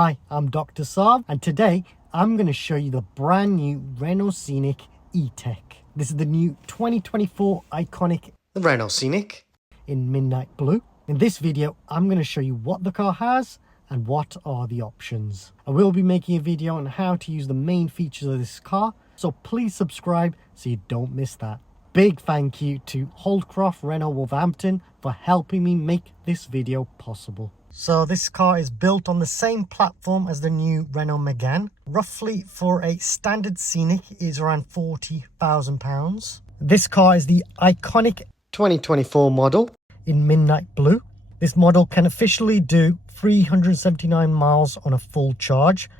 Hi, I'm Dr. Saab, and today I'm going to show you the brand new Renault Scenic E-Tech. This is the new 2024 Iconic Renault Scenic in midnight blue. In this video, I'm going to show you what the car has and what are the options. I will be making a video on how to use the main features of this car, so please subscribe so you don't miss that. Big thank you to Holdcroft Renault Wolverhampton for helping me make this video possible. So this car is built on the same platform as the new Renault Megane. Roughly for a standard Scenic is around £40,000. This car is the Iconic 2024 model in midnight blue. This model can officially do 379 miles on a full charge,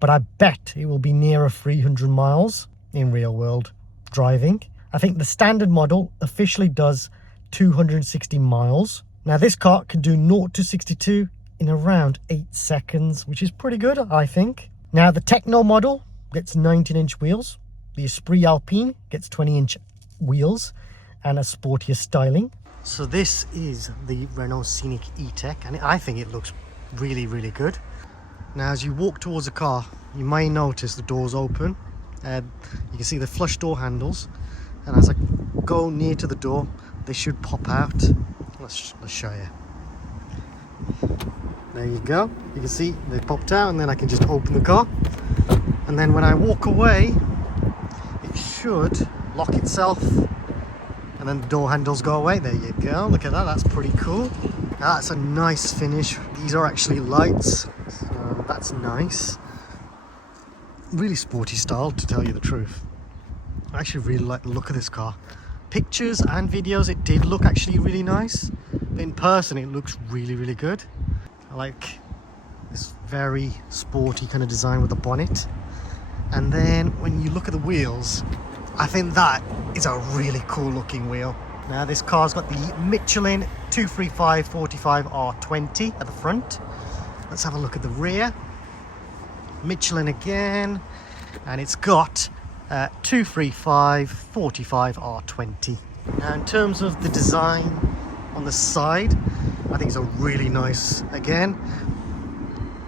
but I bet it will be nearer 300 miles in real world driving. I think the standard model officially does 260 miles. Now this car can do 0 to 62 in around 8 seconds, which is pretty good, I think. Now the Techno model gets 19-inch wheels. The Esprit Alpine gets 20-inch wheels and a sportier styling. So this is the Renault Scenic E-Tech, and I think it looks really, really good. Now as you walk towards the car, you may notice the doors open. You can see the flush door handles, and as I go near to the door, they should pop out. Let's show you. There you go. You can see they popped out, and then I can just open the car. And then when I walk away, it should lock itself, and then the door handles go away. There you go. Look at that. That's pretty cool. Now, that's a nice finish. These are actually lights, so that's nice. Really sporty style, to tell you the truth. I actually really like the look of this car. Pictures and videos, it did look actually really nice, but in person it looks really, really good. I like this very sporty kind of design with the bonnet. And then when you look at the wheels, I think that is a really cool looking wheel. Now this car's got the Michelin 235/45 R20 at the front. Let's have a look at the rear. Michelin again, and it's got 235/45 R20. Now in terms of the design on the side, I think it's a really nice, again,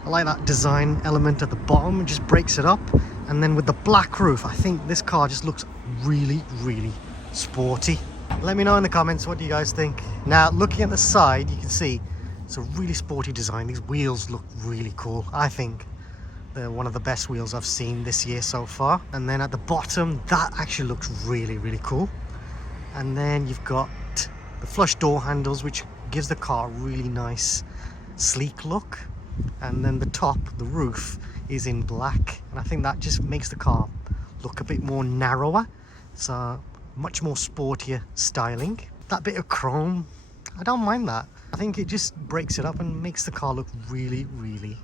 I like that design element at the bottom. It just breaks it up, and then with the black roof, I think this car just looks really, really sporty. Let me know in the comments, what do you guys think? Now looking at the side, you can see it's a really sporty design. These wheels look really cool. I think they're one of the best wheels I've seen this year so far. And then at the bottom, that actually looks really, really cool. And then you've got the flush door handles, which gives the car a really nice sleek look. And then the top, the roof, is in black, and I think that just makes the car look a bit more narrower. It's a much more sportier styling. That bit of chrome, I don't mind that. I think it just breaks it up and makes the car look really, really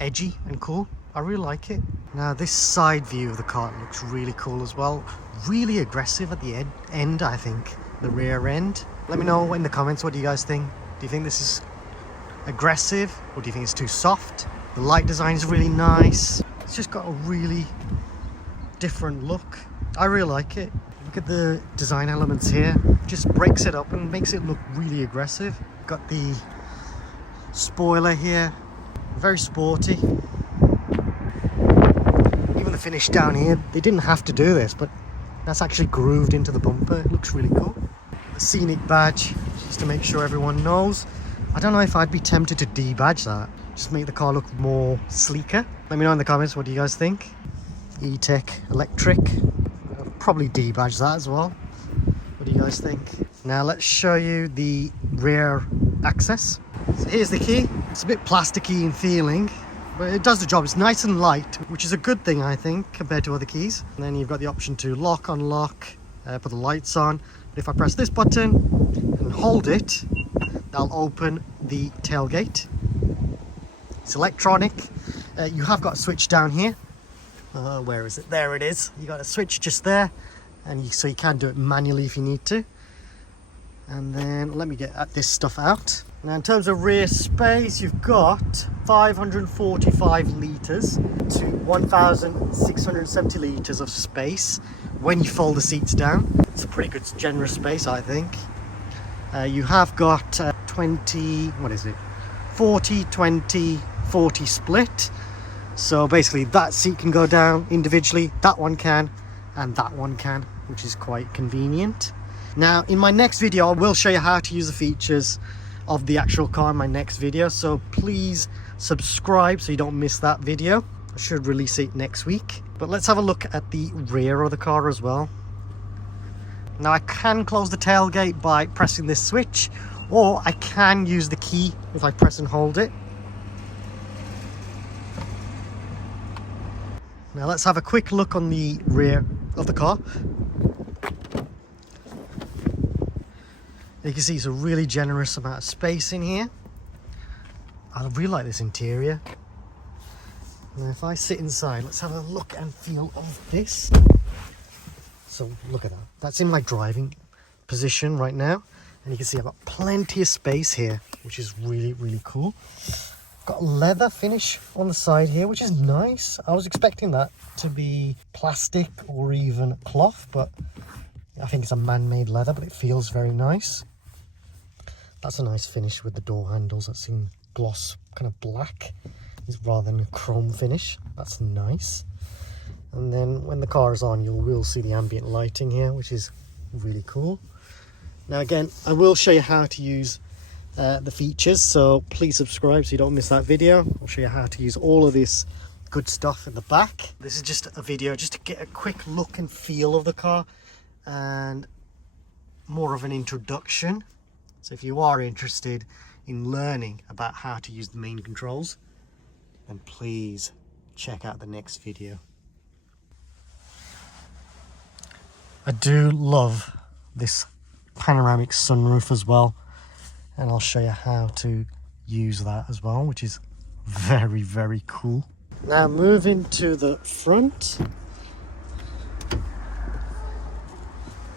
edgy and cool. I really like it. Now this side view of the car looks really cool as well. Really aggressive at the end, I think. The rear end. Let me know in the comments, what do you guys think? Do you think this is aggressive, or do you think it's too soft? The light design is really nice. It's just got a really different look. I really like it. Look at the design elements here. It just breaks it up and makes it look really aggressive. Got the spoiler here. Very sporty. Even the finish down here, they didn't have to do this, but that's actually grooved into the bumper. It looks really cool. The Scenic badge, just to make sure everyone knows. I don't know if I'd be tempted to debadge that. Just make the car look more sleeker. Let me know in the comments, what do you guys think? E-Tech electric. I'll probably debadge that as well. What do you guys think? Now let's show you the rear access. So here's the key. It's a bit plasticky in feeling, but it does the job. It's nice and light, which is a good thing, I think, compared to other keys. And then you've got the option to lock, unlock, put the lights on. But if I press this button and hold it, that'll open the tailgate. It's electronic. You have got a switch down here. Where is it? There it is. You got a switch just there, and so you can do it manually if you need to. And then let me get this stuff out. Now in terms of rear space, you've got 545 litres to 1,670 litres of space when you fold the seats down. It's a pretty good generous space, I think. You have got 40, 20, 60-40 split. So basically that seat can go down individually, that one can, and that one can, which is quite convenient. Now in my next video I will show you how to use the features of the actual car in my next video, so please subscribe so you don't miss that video. I should release it next week. But let's have a look at the rear of the car as well. Now I can close the tailgate by pressing this switch, or I can use the key if I press and hold it. Now let's have a quick look on the rear of the car. You can see it's a really generous amount of space in here. I really like this interior. Now if I sit inside, let's have a look and feel of this. So look at that. That's in my driving position right now. And you can see I've got plenty of space here, which is really, really cool. Got a leather finish on the side here, which is nice. I was expecting that to be plastic or even cloth, but I think it's a man-made leather, but it feels very nice. That's a nice finish with the door handles. That's in gloss kind of black rather than a chrome finish. That's nice. And then when the car is on, you will see the ambient lighting here, which is really cool. Now again, I will show you how to use the features, so please subscribe so you don't miss that video. I'll show you how to use all of this good stuff in the back. This is just a video just to get a quick look and feel of the car and more of an introduction. So if you are interested in learning about how to use the main controls, then please check out the next video. I do love this panoramic sunroof as well, and I'll show you how to use that as well, which is very, very cool. Now moving to the front,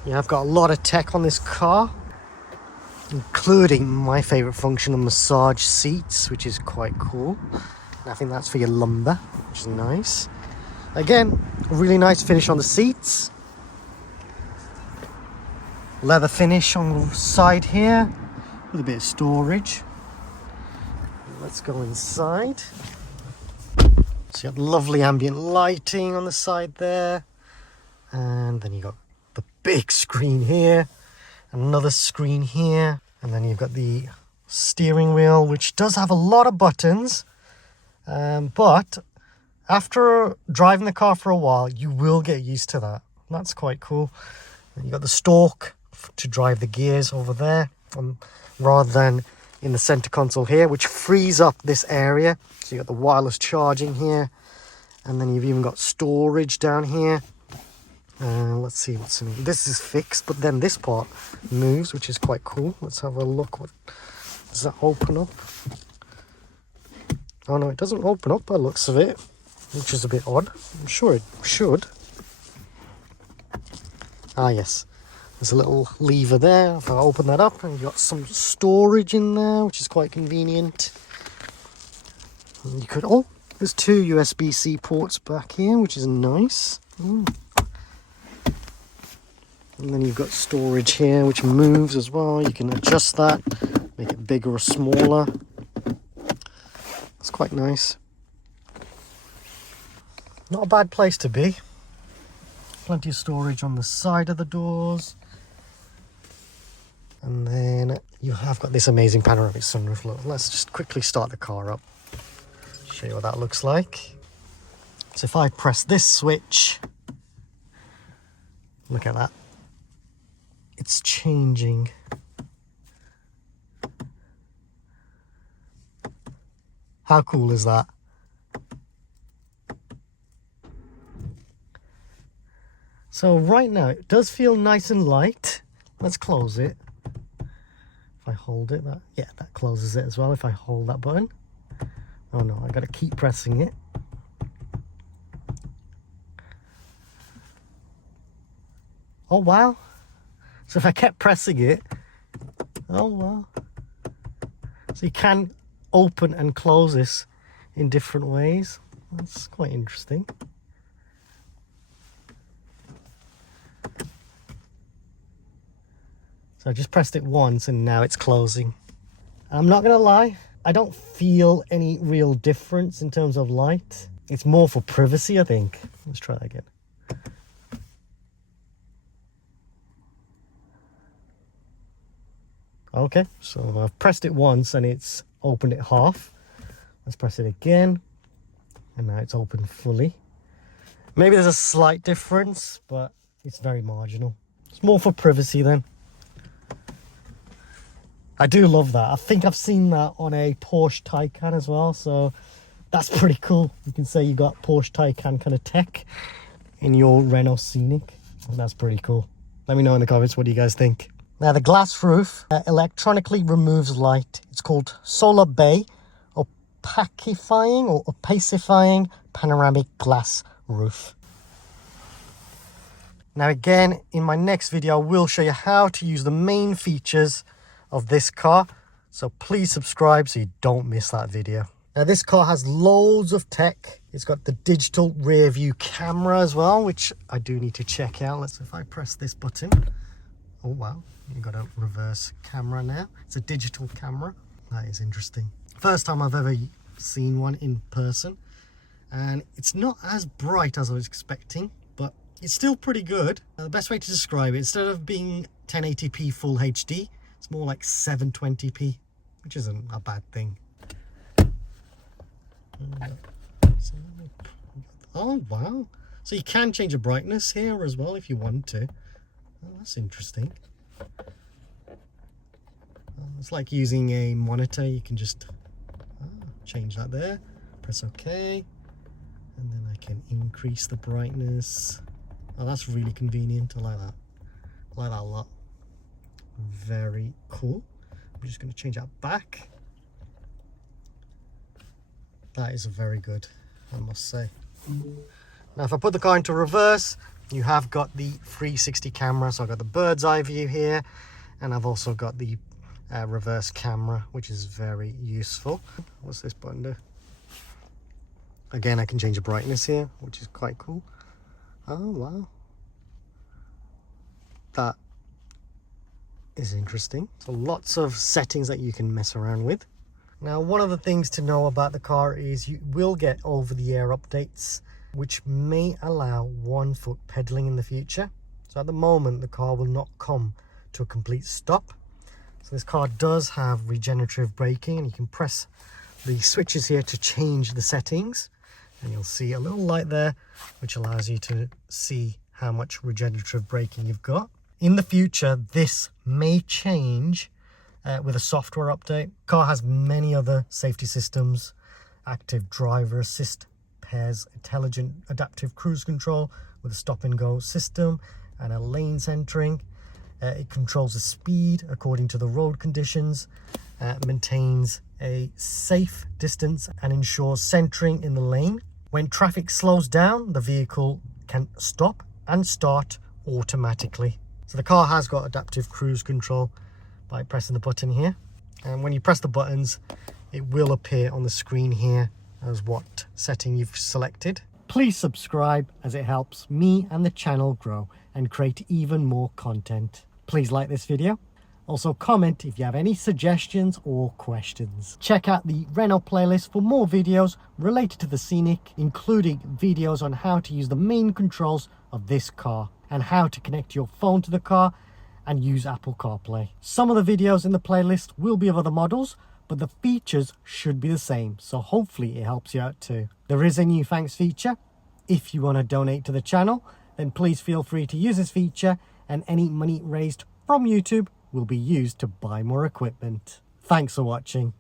I've got a lot of tech on this car, including my favorite function of massage seats, which is quite cool. And I think that's for your lumbar, which is nice. Again, a really nice finish on the seats. Leather finish on the side here with a bit of storage. Let's go inside. So you got lovely ambient lighting on the side there, and then you got the big screen here, another screen here, and then you've got the steering wheel, which does have a lot of buttons, but after driving the car for a while you will get used to that. That's quite cool. And you got the stalk to drive the gears over there, rather than in the center console here, which frees up this area. So you got the wireless charging here, and then you've even got storage down here. Let's see what's in it. This is fixed, but then this part moves, which is quite cool. Let's have a look. What does that open up? Oh no, it doesn't open up by the looks of it, which is a bit odd. I'm sure it should. Ah yes, there's a little lever there. If I open that up, and you've got some storage in there, which is quite convenient. And you could, oh, there's two USB-C ports back here, which is nice. And then you've got storage here, which moves as well. You can adjust that, make it bigger or smaller. It's quite nice. Not a bad place to be. Plenty of storage on the side of the doors. And then you have got this amazing panoramic sunroof. Look, let's just quickly start the car up. Show you what that looks like. So if I press this switch, look at that. It's changing. How cool is that? So right now it does feel nice and light. Let's close it. If I hold it, that closes it as well. If I hold that button. Oh no, I gotta keep pressing it. Oh wow. So if I kept pressing it, oh wow. So you can open and close this in different ways. That's quite interesting. So I just pressed it once and now it's closing. I'm not gonna lie, I don't feel any real difference in terms of light. It's more for privacy, I think. Let's try that again. Okay, so I've pressed it once and it's opened it half. Let's press it again, and now it's open fully. Maybe there's a slight difference, but it's very marginal. It's more for privacy then. I do love that. I think I've seen that on a Porsche Taycan as well, so that's pretty cool. You can say you got Porsche Taycan kind of tech in your Renault Scenic. That's pretty cool. Let me know in the comments, what do you guys think? Now the glass roof electronically removes light. It's called Solar Bay opacifying panoramic glass roof. Now again, in my next video, I will show you how to use the main features of this car. So please subscribe so you don't miss that video. Now this car has loads of tech. It's got the digital rear view camera as well, which I do need to check out. Let's see if I press this button. Oh wow, you've got a reverse camera now. It's a digital camera. That is interesting. First time I've ever seen one in person. And it's not as bright as I was expecting, but it's still pretty good. The best way to describe it, instead of being 1080p full HD, it's more like 720p, which isn't a bad thing. Oh wow, so you can change the brightness here as well if you want to. Oh, that's interesting. It's like using a monitor. You can just change that there, press OK, and then I can increase the brightness. Oh, that's really convenient. I like that. I like that a lot. Very cool. I'm just going to change that back. That is very good, I must say. Now if I put the car into reverse, you have got the 360 camera. So I've got the bird's eye view here, and I've also got the reverse camera, which is very useful. What's this button do? Again, I can change the brightness here, which is quite cool. Oh wow, that is interesting. So lots of settings that you can mess around with. Now one of the things to know about the car is you will get over-the-air updates, which may allow 1-foot pedaling in the future. So at the moment the car will not come to a complete stop. So this car does have regenerative braking, and you can press the switches here to change the settings, and you'll see a little light there which allows you to see how much regenerative braking you've got. In the future this may change with a software update. The car has many other safety systems: active driver assist, pairs intelligent adaptive cruise control with a stop and go system and a lane centering. It controls the speed according to the road conditions, maintains a safe distance and ensures centering in the lane. When traffic slows down, the vehicle can stop and start automatically. So the car has got adaptive cruise control by pressing the button here. And when you press the buttons, it will appear on the screen here as what setting you've selected. Please subscribe, as it helps me and the channel grow and create even more content. Please like this video. Also comment if you have any suggestions or questions. Check out the Renault playlist for more videos related to the Scenic, including videos on how to use the main controls of this car and how to connect your phone to the car and use Apple CarPlay. Some of the videos in the playlist will be of other models, but the features should be the same, so hopefully it helps you out too. There is a new thanks feature. If you want to donate to the channel, then please feel free to use this feature, and any money raised from YouTube will be used to buy more equipment. Thanks for watching.